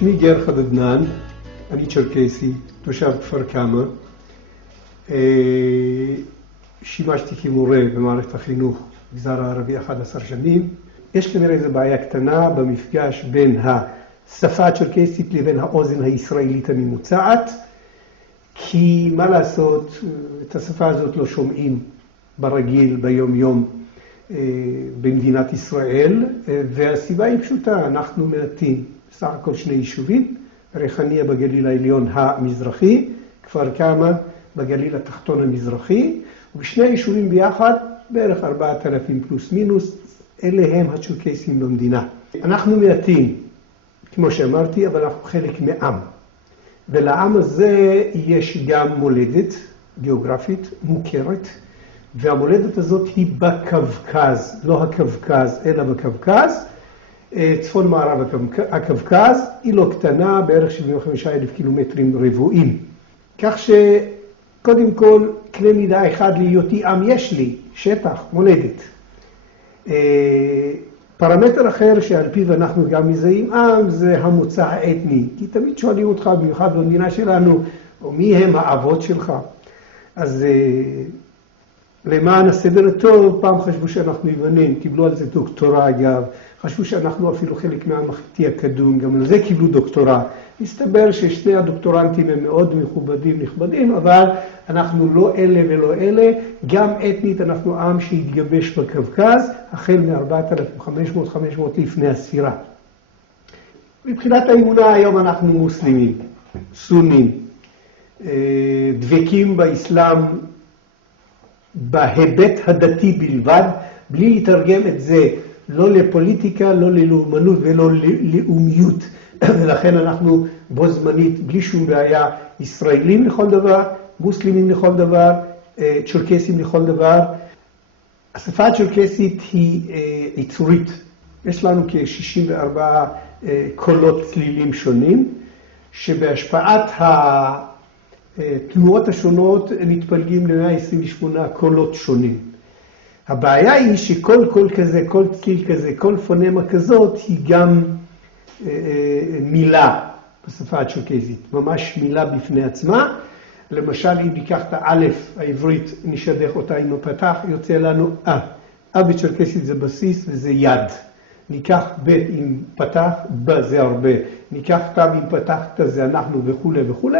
שמי גר חדדנן, אני צ'רקסי, תושב כפר קמא. שימשתי כמורה במערכת החינוך במגזר הערבי 11 שנים. יש כנראה איזו בעיה קטנה במפגש בין השפה הצ'רקסית לבין האוזן הישראלית הממוצעת, כי מה לעשות, את השפה הזאת לא שומעים ברגיל, ביום יום במדינת ישראל, והסיבה היא פשוטה, אנחנו מעטים, בסך הכל 2 יישובים, ריחניה בגליל העליון המזרחי, כפר קמא בגליל התחתון המזרחי, ובשני יישובים ביחד בערך 4,000 פלוס מינוס, אלה הם הצ'רקסים במדינה. אנחנו מעטים, כמו שאמרתי, אבל אנחנו חלק מעם. ולעם הזה יש גם מולדת גיאוגרפית מוכרת, והמולדת הזאת היא בקווקז, לא הקווקז, אלא בקווקז, צפון מערב הקווקז, היא לא קטנה, בערך 75,000 קילומטרים רבועים. כך שקודם כל, קנה מידה אחד להיותי עם יש לי, שטח, מולדת. פרמטר אחר שעל פיו אנחנו גם מזהים עם זה המוצא האתני. כי תמיד שואלים אותך, במיוחד במדינה שלנו, או מי הם האבות שלך. אז למען הסדר הטוב, פעם חשבו שאנחנו יוונים, קיבלו על זה דוקטורה אגב, חשבו שאנחנו אפילו חלק מהמחתי הקדום, גם על זה קיבלו דוקטורה. מסתבר ששני הדוקטורנטים הם מאוד מכובדים, נכבדים, אבל אנחנו לא אלה ולא אלה, גם אתנית אנחנו עם שהתגבש בקווקז, החל מ-4,500 לפני הספירה. מבחינת האמונה היום אנחנו מוסלמים, סונים, דבקים באסלאם, בהיבט הדתי בלבד, בלי לתרגם את זה לא לפוליטיקה, לא ללאומנות ולא ללאומיות. ולכן אנחנו בו זמנית, בלי שום בעיה, ישראלים לכל דבר, מוסלמים לכל דבר, צ'רקסים לכל דבר. השפה הצ'רקסית היא יצורית. יש לנו כ-64 קולות צלילים שונים, שבהשפעת התנועות השונות מתפלגים ל-128 קולות שונים. הבעיה היא שכל קול כזה, כל צליל כזה, כל פונמה כזאת היא גם מילה בשפה הצ'רקסית, ממש מילה בפני עצמה. למשל, אם ניקח את האלף העברית, נשדך אותה עם הפתח, יוצא לנו בצ'רקסית זה בסיס וזה יד. ניקח ב' עם פתח, זה הרבה. ניקח ת' עם פתח, זה אנחנו וכו' וכו'.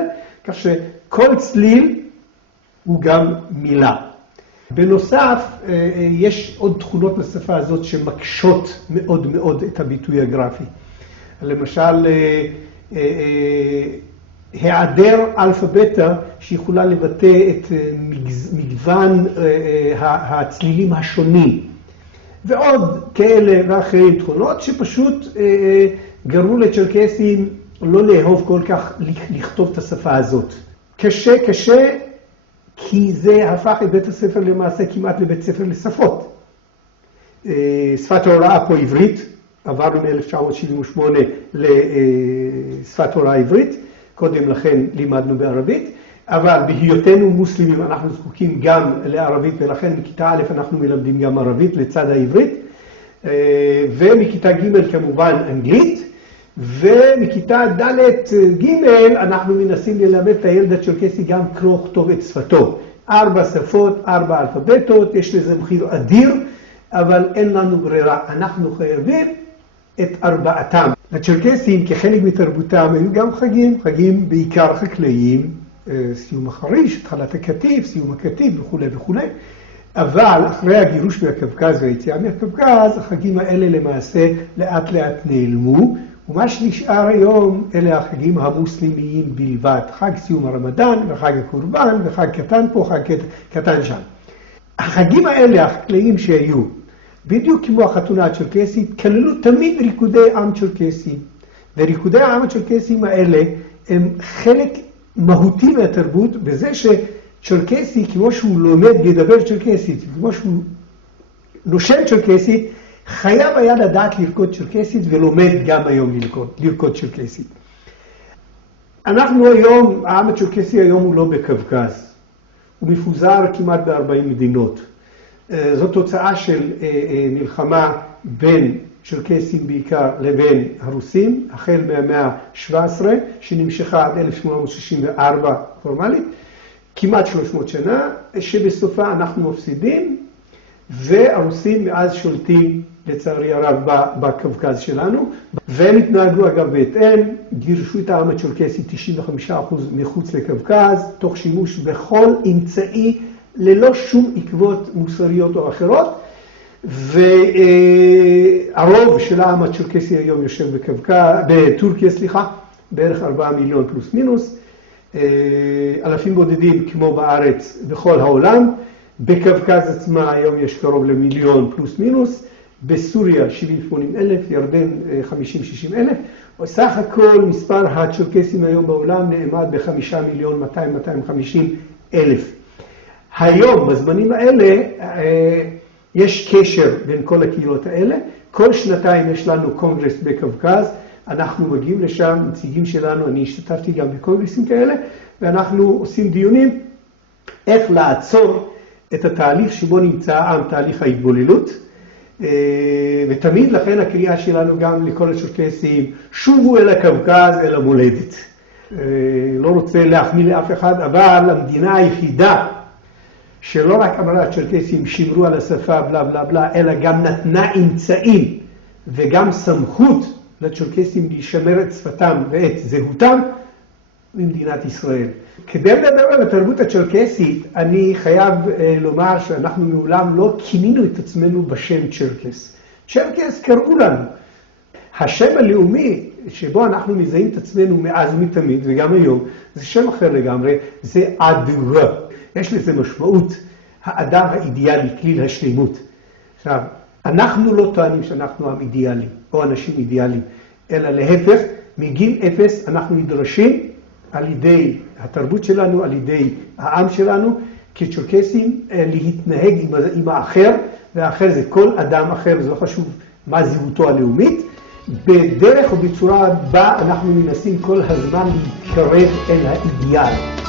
כך שכל צליל הוא גם מילה. בנוסף, יש עוד תכונות לשפה הזאת שמקשות מאוד מאוד את הביטוי הגרפי. למשל, היעדר אלפא בטא שיכולה לבטא את מגוון הצלילים השונים. ועוד כאלה ואחרים תכונות שפשוט גרמו לצ'רקסים לא לאהוב כל כך לכתוב את השפה הזאת. קשה, כי זה הפך את בית הספר למעשה כמעט לבית ספר לשפות. שפת ההוראה פה עברית, עברנו מ-1978 לשפת הוראה עברית, קודם לכן לימדנו בערבית, אבל בהיותנו מוסלמים אנחנו זקוקים גם לערבית, ולכן מכיתה א' אנחנו מלמדים גם ערבית לצד העברית, ומכיתה ג' כמובן אנגלית, ומכיתה ד' ג' אנחנו מנסים ללמד את הילד הצ'רקסי גם קרוא וכתוב את שפתו. 4 שפות, 4 אלפביתות, יש לזה מחיר אדיר, אבל אין לנו ברירה, אנחנו חייבים את 4. הצ'רקסים כחלק מתרבותם היו גם חגים בעיקר חקלאיים, סיום החריש, התחלת הקטיף, סיום הקטיף וכו' וכו'. אבל אחרי הגירוש מהקווקז והיציאה מהקווקז, החגים האלה למעשה לאט לאט נעלמו, ומה שנשאר היום אלה החגים המוסלמיים בלבד, חג סיום הרמדאן וחג הקורבן וחג קטן פה, חג קטן שם. החגים האלה, החקלאיים שהיו, בדיוק כמו החתונה הצ'רקסית, כללו תמיד ריקודי עם צ'רקסי. וריקודי העם הצ'רקסיים האלה הם חלק מהותי מהתרבות, בזה שצ'רקסי, כמו שהוא לומד לדבר צ'רקסית, כמו שהוא נושם צ'רקסית, חייב היה לדעת לרקוד צ'רקסית ולומד גם היום לרקוד צ'רקסית. אנחנו היום, העם הצ'רקסי היום הוא לא בקווקז, הוא מפוזר כמעט ב-40 מדינות. זאת תוצאה של מלחמה בין צ'רקסים בעיקר לבין הרוסים, החל מהמאה ה-17, שנמשכה עד 1864 פורמלית, כמעט 300 שנה, שבסופה אנחנו מפסידים, והרוסים מאז שולטים לצערי הרב בקווקז שלנו, והם התנהגו אגב בהתאם, גירשו את העם הצ'רקסי 95% מחוץ לקווקז, תוך שימוש בכל אמצעי ללא שום עקבות מוסריות או אחרות, והרוב של העם הצ'רקסי היום יושב בטורקיה, בערך 4 מיליון פלוס מינוס, אלפים בודדים כמו בארץ בכל העולם, בקווקז עצמה היום יש קרוב למיליון פלוס מינוס, בסוריה 70-80 אלף, ירדן 50-60 אלף, סך הכל מספר הצ'רקסים היום בעולם נאמד ב5,200,250 אלף. היום, בזמנים האלה, יש קשר בין כל הקהילות האלה. כל שנתיים יש לנו קונגרס בקווקז, אנחנו מגיעים לשם, נציגים שלנו, אני השתתפתי גם בקונגרסים כאלה, ואנחנו עושים דיונים איך לעצור את התהליך שבו נמצא העם, תהליך ההתבוללות. ותמיד לכן הקריאה שלנו גם לכל הצ'רקסים, שובו אל הקווקז, אל המולדת. לא רוצה להחמיא לאף אחד, אבל המדינה היחידה שלא רק אמרה הצ'רקסים שמרו על השפה בלה בלה בלה, אלא גם נתנה אמצעים וגם סמכות לצ'רקסים לשמר את שפתם ואת זהותם במדינת ישראל. כדי לדבר על התרבות הצ'רקסית, אני חייב לומר שאנחנו מעולם לא כינינו את עצמנו בשם צ'רקס. צ'רקס קראו לנו. השם הלאומי שבו אנחנו מזהים את עצמנו מאז ומתמיד, וגם היום, זה שם אחר לגמרי, זה אדרה. יש לזה משמעות, האדם האידיאלי, כליל השלמות. עכשיו, אנחנו לא טוענים שאנחנו עם אידיאלי, או אנשים אידיאליים, אלא להפך, מגיל אפס אנחנו נדרשים על ידי התרבות שלנו, על ידי העם שלנו, כצ'רקסים להתנהג עם האחר, והאחר זה כל אדם אחר, זה לא חשוב מה זהותו הלאומית, בדרך או בצורה בה אנחנו מנסים כל הזמן להתקרב אל האידיאל.